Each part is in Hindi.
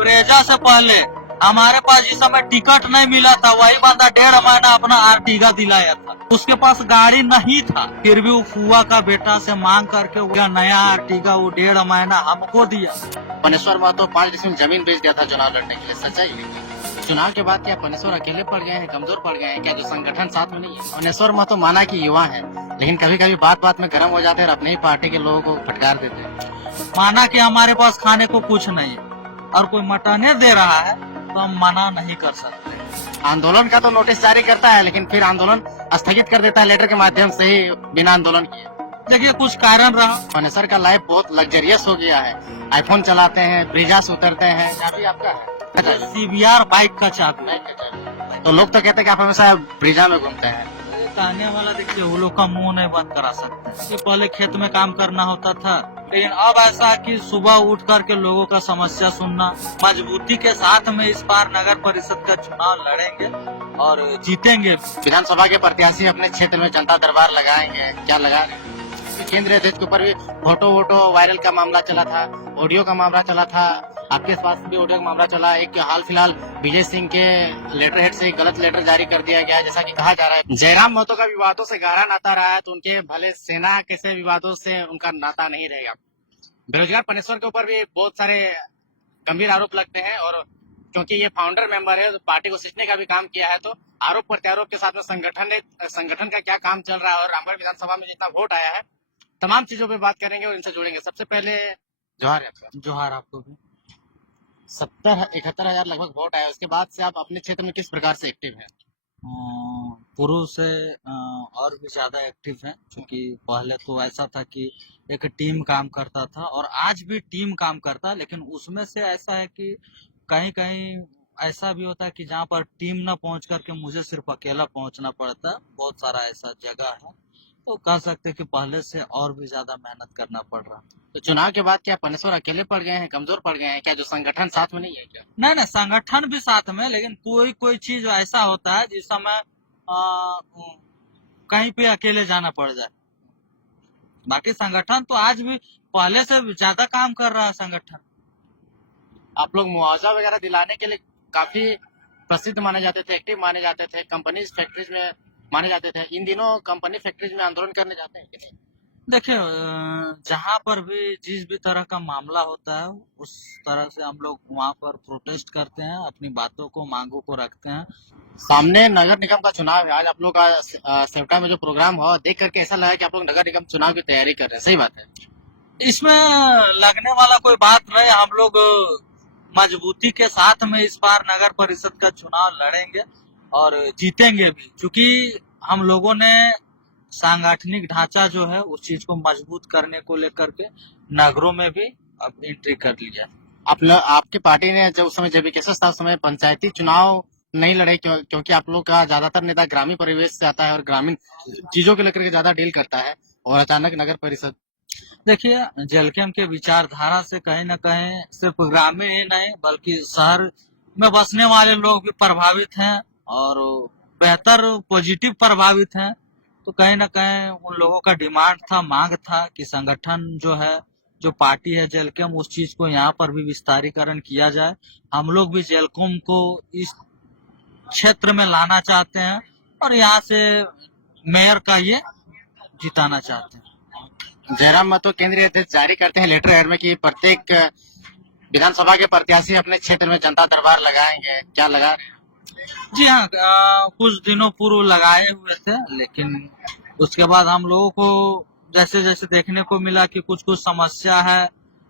ब्रेजा से पहले हमारे पास जिस समय टिकट नहीं मिला था, वही बंदा 1.5 महीना अपना आर्टिगा दिलाया था। उसके पास गाड़ी नहीं था, फिर भी वो फुआ का बेटा से मांग करके वो नया आर्टिगा वो 1.5 महीना हमको दिया। पनेश्वर महतो 5 डिसमिल जमीन बेच दिया था चुनाव लड़ने के लिए, सच्चाई है? चुनाव के बाद क्या पनेश्वर अकेले पड़ गए हैं, कमजोर पड़ गए हैं क्या? जो संगठन साथ में नहीं है। पनेश्वर महतो माना कि युवा है, लेकिन कभी कभी बात बात में गर्म हो जाते हैं और अपनी ही पार्टी के लोगों को फटकार देते हैं। माना कि हमारे पास खाने को कुछ नहीं है और कोई मटने दे रहा है तो हम मना नहीं कर सकते। आंदोलन का तो नोटिस जारी करता है, लेकिन फिर आंदोलन स्थगित कर देता है लेटर के माध्यम से ही, बिना आंदोलन किए। देखिए कुछ कारण रहा। पनेश्वर का लाइफ बहुत लग्जरियस हो गया है, आईफोन चलाते हैं, ब्रिजा से उतरते हैं। चाबी आपका है? सीबीआर बाइक का चाबी। तो लोग तो कहते हैं कि आप हमेशा ब्रिजा में घूमते हैं। कहने वाला देखिए वो लोग का मुंह नहीं बंद करा सकते। पहले खेत में काम करना होता था, लेकिन अब ऐसा है कि सुबह उठ करके लोगों का समस्या सुनना, मजबूती के साथ में इस बार नगर परिषद का चुनाव लड़ेंगे और जीतेंगे। विधानसभा के प्रत्याशी अपने क्षेत्र में जनता दरबार लगाएंगे, क्या लगा रहे हैं? केंद्रीय अध्यक्ष के ऊपर भी फोटो वायरल का मामला चला था, ऑडियो का मामला चला था, आपके पास भी ऑडियो का मामला चला। एक हाल फिलहाल विजय सिंह के लेटर हेड से एक गलत लेटर जारी कर दिया गया है, जैसा कि कहा जा रहा है। जयराम महतो का विवादों से गहरा नाता रहा है, तो उनके भले सेना के से विवादों से उनका नाता नहीं रहेगा। बेरोजगार पनेश्वर के ऊपर भी बहुत सारे गंभीर आरोप लगते हैं, और क्योंकि ये फाउंडर मेंबर है, तो पार्टी को सींचने का भी काम किया है। तो आरोप प्रत्यारोप के साथ में संगठन का क्या काम चल रहा है और रामगढ़ विधानसभा में जितना वोट आया है, तमाम चीजों पे बात करेंगे और इनसे जुड़ेंगे। सबसे पहले जोहार है आपका। जोहार आपको भी। 71,000 लगभग वोट आया, उसके बाद से आप अपने क्षेत्र में किस प्रकार से एक्टिव हैं? पूर्व से और भी ज्यादा एक्टिव है, क्योंकि पहले तो ऐसा था कि एक टीम काम करता था और आज भी टीम काम करता है, लेकिन उसमें से ऐसा है कि कहीं कहीं ऐसा भी होता है कि जहाँ पर टीम ना पहुंच करके मुझे सिर्फ अकेला पहुंचना पड़ता है। बहुत सारा ऐसा जगह है, तो कह सकते हैं कि पहले से और भी ज्यादा मेहनत करना पड़ रहा। तो चुनाव के बाद क्या पनेश्वर अकेले पड़ गए हैं, कमजोर पड़ गए हैं क्या? जो संगठन साथ में नहीं है क्या? नहीं, संगठन भी साथ में, लेकिन कोई चीज ऐसा होता है जिस समय कहीं पे अकेले जाना पड़ जाए। बाकी संगठन तो आज भी पहले से ज्यादा काम कर रहा है संगठन। आप लोग मुआवजा वगैरह दिलाने के लिए काफी प्रसिद्ध माने जाते थे, एक्टिव माने जाते थे, कंपनीज फैक्ट्रीज में माने जाते थे। इन दिनों कंपनी फैक्ट्रीज में आंदोलन करने जाते हैं कि नहीं? देखिए जहाँ पर भी जिस भी तरह का मामला होता है, उस तरह से हम लोग वहाँ पर प्रोटेस्ट करते हैं, अपनी बातों को मांगों को रखते हैं। सामने नगर निगम का चुनाव है, आज आप लोग का सेवटा में जो प्रोग्राम हुआ देख करके ऐसा लगा कि आप लोग नगर निगम चुनाव की तैयारी कर रहे हैं, सही बात है? इसमें लगने वाला कोई बात नहीं। हम लोग मजबूती के साथ में इस बार नगर परिषद का चुनाव लड़ेंगे और जीतेंगे भी, क्योंकि हम लोगों ने सांगठनिक ढांचा जो है उस चीज को मजबूत करने को लेकर के नगरों में भी अब एंट्री कर लिया। आपकी पार्टी ने जब उस समय जब था उस समय पंचायती चुनाव नहीं लड़े, क्योंकि आप लोग का ज्यादातर नेता ग्रामीण परिवेश से आता है और ग्रामीण चीजों को लेकर के ज्यादा डील करता है, और अचानक नगर परिषद। देखिए जेलकेम के विचारधारा से कहीं न कहीं सिर्फ ग्रामीण ही नहीं बल्कि शहर में बसने वाले लोग भी प्रभावित हैं और बेहतर पॉजिटिव प्रभावित हैं। तो कहीं न कहीं उन लोगों का डिमांड था, मांग था कि संगठन जो है, जो पार्टी है जेलकेम, उस चीज को यहाँ पर भी विस्तारीकरण किया जाए। हम लोग भी जेलकेम को इस क्षेत्र में लाना चाहते हैं और यहाँ से मेयर का ये जिताना चाहते हैं। जयराम महतो केंद्रीय अध्यक्ष जारी करते हैं लेटर हेड में कि प्रत्येक विधानसभा के प्रत्याशी अपने क्षेत्र में जनता दरबार लगाएंगे, क्या लगा रहे हैं? जी हाँ, कुछ दिनों पूर्व लगाए हुए थे, लेकिन उसके बाद हम लोगों को जैसे जैसे देखने को मिला कि कुछ समस्या है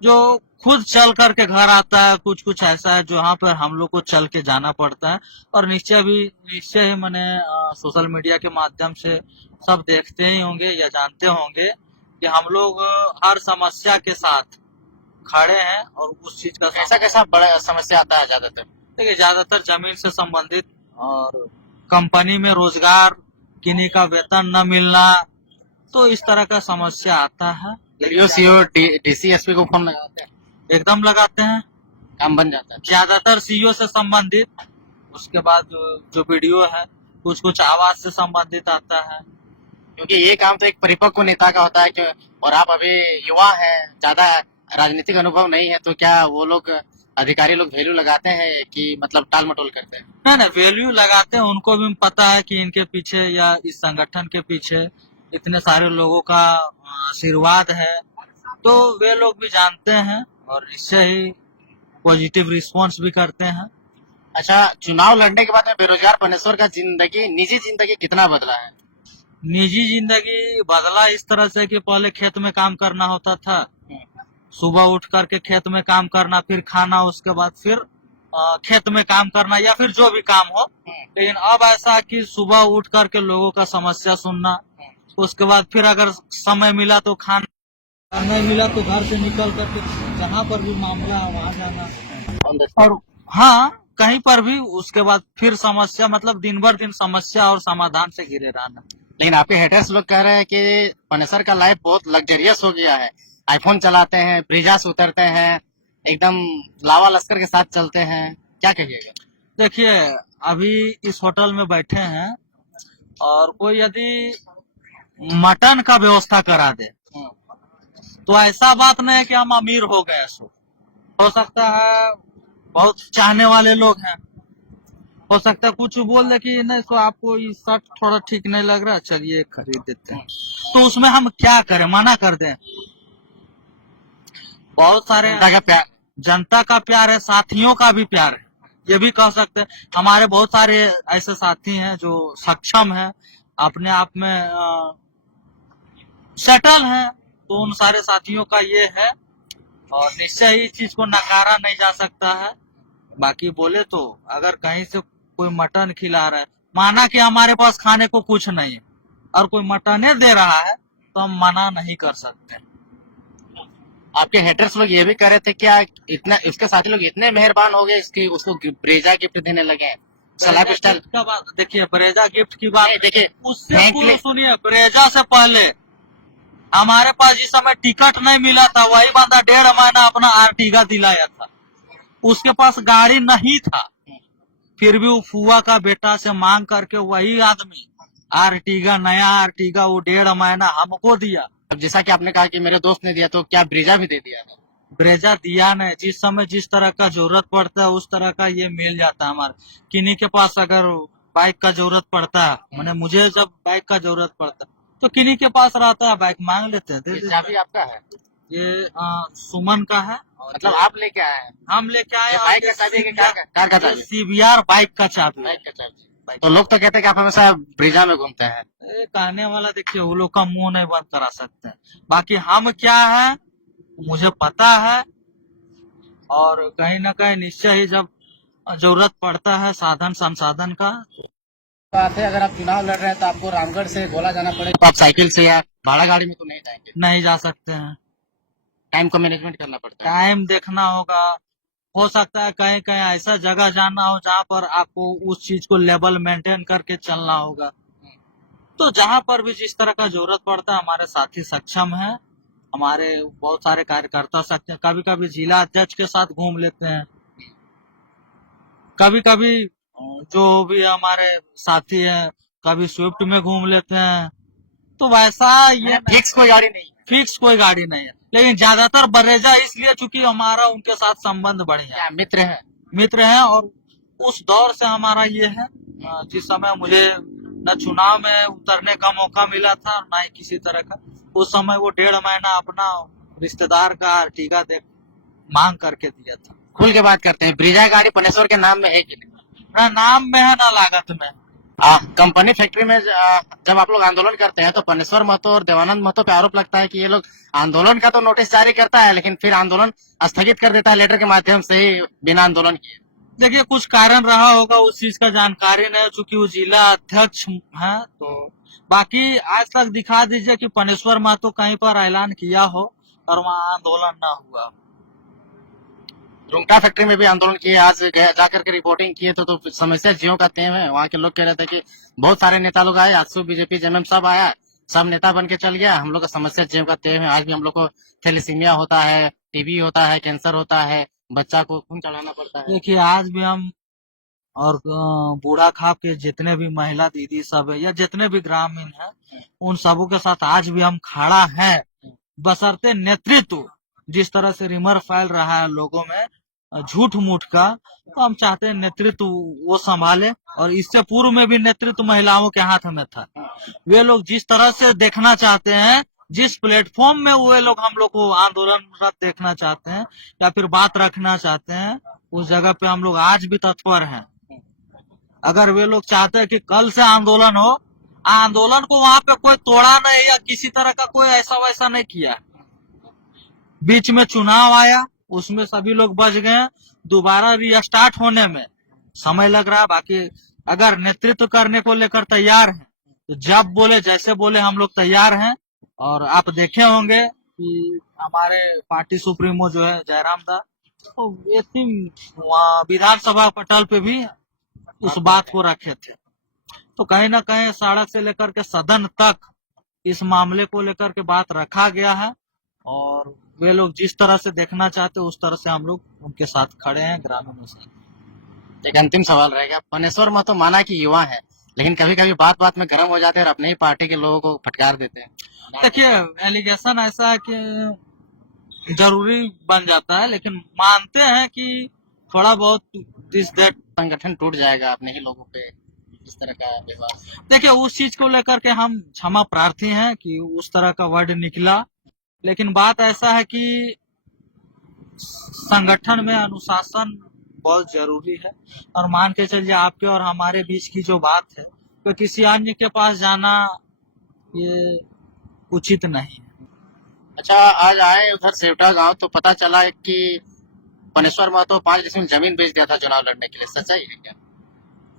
जो खुद चल करके घर आता है, कुछ ऐसा है जो यहाँ पर हम लोग को चल के जाना पड़ता है। और निश्चय ही मैंने सोशल मीडिया के माध्यम से सब देखते ही होंगे या जानते होंगे कि हम लोग हर समस्या के साथ खड़े हैं और उस चीज का कैसा बड़ा समस्या आता है ज्यादातर? देखिए ज्यादातर जमीन से संबंधित और कंपनी में रोजगार, किन्हीं का वेतन न मिलना, तो इस तरह का समस्या आता है। डीसीएसपी को फोन लगाते हैं? एकदम लगाते हैं, काम बन जाता है। ज्यादातर सीईओ से संबंधित, उसके बाद जो वीडियो है कुछ आवाज से संबंधित आता है। क्योंकि ये काम तो एक परिपक्व नेता का होता है और आप अभी युवा हैं, ज्यादा राजनीतिक अनुभव नहीं है, तो क्या वो लोग अधिकारी लोग वैल्यू लगाते हैं कि मतलब टाल मटोल करते हैं? नहीं नहीं, वैल्यू लगाते हैं, उनको भी पता है कि इनके पीछे या इस संगठन के पीछे इतने सारे लोगों का आशीर्वाद है, तो वे लोग भी जानते हैं और इससे ही पॉजिटिव रिस्पॉन्स भी करते हैं। अच्छा, चुनाव लड़ने के बाद में बेरोजगार पनेश्वर का जिंदगी, निजी जिंदगी कितना बदला है? निजी जिंदगी बदला इस तरह से कि पहले खेत में काम करना होता था, सुबह उठ करके खेत में काम करना, फिर खाना, उसके बाद फिर खेत में काम करना या फिर जो भी काम हो। लेकिन अब ऐसा कि सुबह उठ करके लोगों का समस्या सुनना, उसके बाद फिर अगर समय मिला तो खाना, नहीं मिला तो घर से निकल करके जहाँ पर भी मामला है वहाँ जाना, और हाँ कहीं पर भी, उसके बाद फिर समस्या, मतलब दिन भर दिन समस्या और समाधान से घिरे रहना। लेकिन आपके हेटर्स लोग कह रहे हैं कि पनेसर का लाइफ बहुत लग्जरियस हो गया है, आईफोन चलाते हैं, ब्रिजा से उतरते हैं, एकदम लावा लश्कर के साथ चलते हैं, क्या कहिएगा? देखिए, अभी इस होटल में बैठे हैं और कोई यदि मटन का व्यवस्था करा दे तो ऐसा बात नहीं है कि हम अमीर हो गए। सो हो सकता है बहुत चाहने वाले लोग हैं, हो सकता है कुछ बोल दे कि नहीं तो आपको ये शर्ट थोड़ा ठीक नहीं लग रहा, चलिए खरीद देते हैं, तो उसमें हम क्या करें, मना कर दें? बहुत सारे जनता का प्यार है, साथियों का भी प्यार है, ये भी कह सकते हैं। हमारे बहुत सारे ऐसे साथी हैं जो सक्षम हैं, अपने आप में सेटल हैं, तो उन सारे साथियों का ये है, और निश्चय ही इस चीज को नकारा नहीं जा सकता है। बाकी बोले तो अगर कहीं से कोई मटन खिला रहा है, माना कि हमारे पास खाने को कुछ नहीं है और कोई मटने दे रहा है, तो हम मना नहीं कर सकते। आपके हेटर्स लोग ये भी कह रहे थे क्या इतना इसके साथी लोग इतने मेहरबान हो गए इसकी उसको ब्रेजा गिफ्ट देने लगे हैं? सलाह स्टाइल का बात देखिए, ब्रेजा गिफ्ट की बात देखिए, उससे पूर्व सुनिए, ब्रेजा से पहले हमारे पास जिस समय टिकट नहीं मिला था, वही बंदा 1.5 महीना अपना आर्टिगा दिलाया था, उसके पास गाड़ी नहीं था, फिर भी वो फुआ का बेटा से मांग करके वही आदमी आर्टिगा, नया आर्टिगा, वो 1.5 महीना हमको दिया। अब जैसा कि आपने कहा कि मेरे दोस्त ने दिया, तो क्या ब्रेजा भी दे दिया था? ब्रेजा दिया नहीं, जिस समय जिस तरह का जरूरत पड़ता है उस तरह का ये मिल जाता है। हमारे किन्हीं के पास अगर बाइक का जरूरत पड़ता है, मैंने मुझे जब बाइक का जरूरत पड़ता है तो किन्हीं के पास रहता है, बाइक मांग लेते हैं, चाबी आपका है? ये सुमन का है, मतलब आप लेके आए हैं? हम लेके आए। बाइक का चाबी है, कार का चाबी? CBR बाइक का चाबी। बाइक का चाबी। तो लोग तो कहते हैं कि आप हमेशा ब्रिजा में घूमते हैं। कहने वाला देखिए, वो लोग का मुंह नहीं बंद करा सकते हैं, बाकी हम क्या है मुझे पता है, और कहीं ना कहीं निश्चय ही जब जरूरत पड़ता है साधन संसाधन का। बात है, अगर आप चुनाव लड़ रहे हैं तो आपको रामगढ़ से गोला जाना पड़ेगा, तो आप साइकिल से या भाड़ा गाड़ी में तो नहीं जाएंगे? नहीं जा सकते हैं, टाइम को मैनेजमेंट करना पड़ता है। टाइम देखना होगा, हो सकता है कहीं कहीं ऐसा जगह जाना हो जहाँ पर आपको उस चीज को लेवल मेंटेन करके चलना होगा, तो जहाँ पर भी जिस तरह का जरूरत पड़ता है हमारे साथी सक्षम है, हमारे बहुत सारे कार्यकर्ता सक्षम, कभी कभी जिला अध्यक्ष के साथ घूम लेते हैं, कभी कभी जो भी हमारे साथी है कभी स्विफ्ट में घूम लेते हैं, तो वैसा ये फिक्स कोई गाड़ी नहीं? फिक्स कोई गाड़ी नहीं है, लेकिन ज्यादातर ब्रेजा इसलिए चूंकि हमारा उनके साथ संबंध बढ़िया है, मित्र है, और उस दौर से हमारा ये है, जिस समय मुझे न चुनाव में उतरने का मौका मिला था न ही किसी तरह का, उस समय वो 1.5 महीना अपना रिश्तेदार का आर्टिगा दे मांग करके दिया था। खुल के बात करते हैं, ब्रिजा गाड़ी पनेश्वर के नाम में है कि नहीं? ना नाम में है ना लागत में। कंपनी फैक्ट्री में जब आप लोग आंदोलन करते हैं तो पनेश्वर महतो और देवानंद महतो पे आरोप लगता है कि ये लोग आंदोलन का तो नोटिस जारी करता है, लेकिन फिर आंदोलन स्थगित कर देता है लेटर के माध्यम से ही, बिना आंदोलन किए। देखिए, कुछ कारण रहा होगा, उस चीज का जानकारी नहीं, चूंकि वो जिला अध्यक्ष है, तो बाकी आज तक दिखा दीजिए कि पनेश्वर महतो कहीं पर ऐलान किया हो और वहाँ आंदोलन न हुआ। रुंगटा फैक्ट्री में भी आंदोलन किए, आज जाकर के रिपोर्टिंग किए तो समस्या जियो का तेम है। वहाँ के लोग कह रहे थे कि बहुत सारे नेता लोग आए, आजसू बीजेपी जेएमएम सब आया, सब नेता बन के चल गया, हम लोग का समस्या जियो का तेम है। आज भी हम लोग को थैलेसीमिया होता है, टीबी होता है, कैंसर होता है, बच्चा को खून चढ़ाना पड़ता है। देखिए, आज भी हम और बूढ़ा खाप के जितने भी महिला दीदी सब है या जितने भी ग्रामीण है, उन सबों के साथ आज भी हम खड़ा है, बशर्ते नेतृत्व जिस तरह से रिमर फैल रहा है लोगों में, झूठ मूठ का, तो हम चाहते हैं नेतृत्व वो संभाले। और इससे पूर्व में भी नेतृत्व महिलाओं के हाथ में था। वे लोग जिस तरह से देखना चाहते हैं, जिस प्लेटफॉर्म में वे लोग हम लोग को आंदोलनरत देखना चाहते हैं या फिर बात रखना चाहते हैं, उस जगह पे हम लोग आज भी तत्पर हैं। अगर वे लोग चाहते हैं कि कल से आंदोलन हो, आंदोलन को वहां पे कोई तोड़ा नहीं या किसी तरह का कोई ऐसा वैसा नहीं किया। बीच में चुनाव आया, उसमें सभी लोग बच गए। दोबारा रीस्टार्ट होने में समय लग रहा है। बाकी अगर नेतृत्व करने को लेकर तैयार हैं तो जब बोले जैसे बोले हम लोग तैयार हैं। और आप देखे होंगे कि हमारे पार्टी सुप्रीमो जो है जयराम दा, तो वहाँ विधानसभा पटल पे भी उस बात को रखे थे। तो कहीं ना कहीं सड़क से लेकर के सदन तक इस मामले को लेकर के बात रखा गया है। और वे लोग जिस तरह से देखना चाहते उस तरह से हम लोग उनके साथ खड़े हैं, ग्रामीणों से। एक अंतिम सवाल रहेगा, पनेश्वर में तो माना कि युवा है, लेकिन कभी कभी बात बात में गर्म हो जाते हैं और अपने ही पार्टी के लोगों को फटकार देते हैं। देखिए, एलिगेशन ऐसा है कि जरूरी बन जाता है, लेकिन मानते हैं कि थोड़ा बहुत दिस दैट संगठन टूट जाएगा अपने ही लोगों पे इस तरह का व्यवहार। देखिए, उस चीज को लेकर के हम क्षमा प्रार्थी हैं कि उस तरह का वर्ड निकला। लेकिन बात ऐसा है कि संगठन में अनुशासन बहुत जरूरी है। और मान के चलिए आपके और हमारे बीच की जो बात है, तो किसी अन्य के पास जाना ये उचित नहीं है। अच्छा, आज आए उधर सेवटा गांव तो पता चला कि पनेश्वर महतो 5 डिसमिल जमीन बेच दिया था चुनाव लड़ने के लिए, सच्चाई है क्या?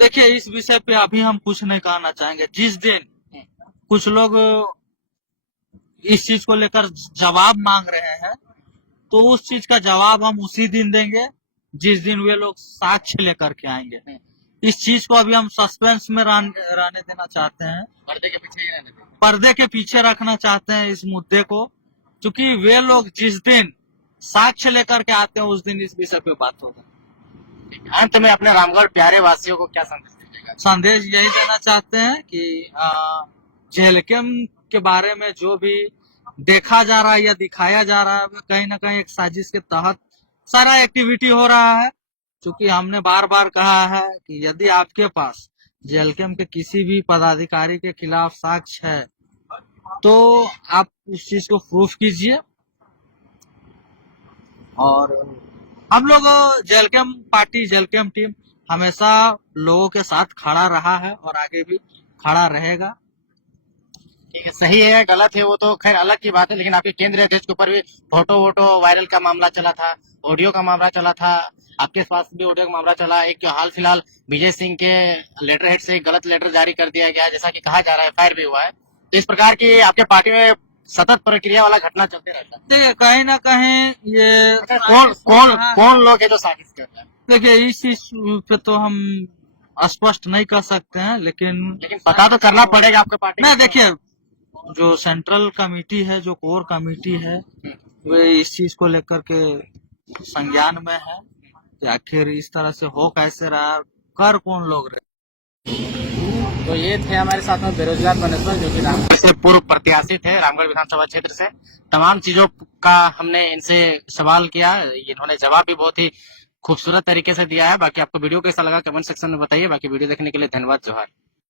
देखिए, इस विषय पे अभी हम कुछ नहीं कहना चाहेंगे। जिस दिन कुछ लोग इस चीज को लेकर जवाब मांग रहे हैं, तो उस चीज का जवाब हम उसी दिन देंगे जिस दिन वे लोग साक्ष्य लेकर के आएंगे। इस चीज को अभी हम सस्पेंस में रहने देना चाहते हैं, पर्दे के पीछे ही रहने देते। पर्दे के पीछे रखना चाहते हैं इस मुद्दे को, क्योंकि वे लोग जिस दिन साक्ष्य लेकर के आते हैं उस दिन इस विषय पे बात होगा। अंत में अपने रामगढ़ प्यारे वासियों को क्या संदेश दीजिएगा? संदेश यही देना चाहते हैं कि जेएलकेम के बारे में जो भी देखा जा रहा है या दिखाया जा रहा है, वो कहीं ना कहीं एक साजिश के तहत सारा एक्टिविटी हो रहा है। क्योंकि हमने बार बार कहा है कि यदि आपके पास जेएलकेम के किसी भी पदाधिकारी के खिलाफ साक्ष्य है तो आप उस चीज को प्रूफ कीजिए। और हम लोग जेएलकेम पार्टी, जेएलकेम टीम हमेशा लोगों के साथ खड़ा रहा है और आगे भी खड़ा रहेगा। ठीक है, सही है गलत है वो तो खैर अलग की बात है, लेकिन आपके केंद्रीय अध्यक्ष के ऊपर भी फोटो वोटो वायरल का मामला चला था, ऑडियो का मामला चला था, आपके पास भी ऑडियो का मामला चला। एक हाल फिलहाल विजय सिंह के लेटर हेड से एक गलत लेटर जारी कर दिया गया है, जैसा कि कहा जा रहा है फायर भी हुआ है। तो इस प्रकार की आपके पार्टी में सतत प्रक्रिया वाला घटना चलते रहता है। देखिए, कहीं ना कहीं ये कौन लोग है जो साजिश कर रहे हैं? देखिए, इस चीज पे तो हम स्पष्ट नहीं कर सकते हैं, लेकिन पता तो करना पड़ेगा आपके पार्टी नहीं। देखिए, जो सेंट्रल कमेटी है, जो कोर कमेटी है, वे इस चीज को लेकर के संज्ञान में है कि आखिर इस तरह से हो कैसे रहा, कर कौन लोग रहे। तो ये थे हमारे साथ में बेरोजगार पनेश्वर, जो कि रामगढ़ से पूर्व प्रत्याशी थे, रामगढ़ विधानसभा क्षेत्र से। तमाम चीजों का हमने इनसे सवाल किया, इन्होंने जवाब भी बहुत ही खूबसूरत तरीके से दिया है। बाकी आपको वीडियो कैसा लगा कमेंट सेक्शन में बताइए। बाकी वीडियो देखने के लिए धन्यवाद, जोहार।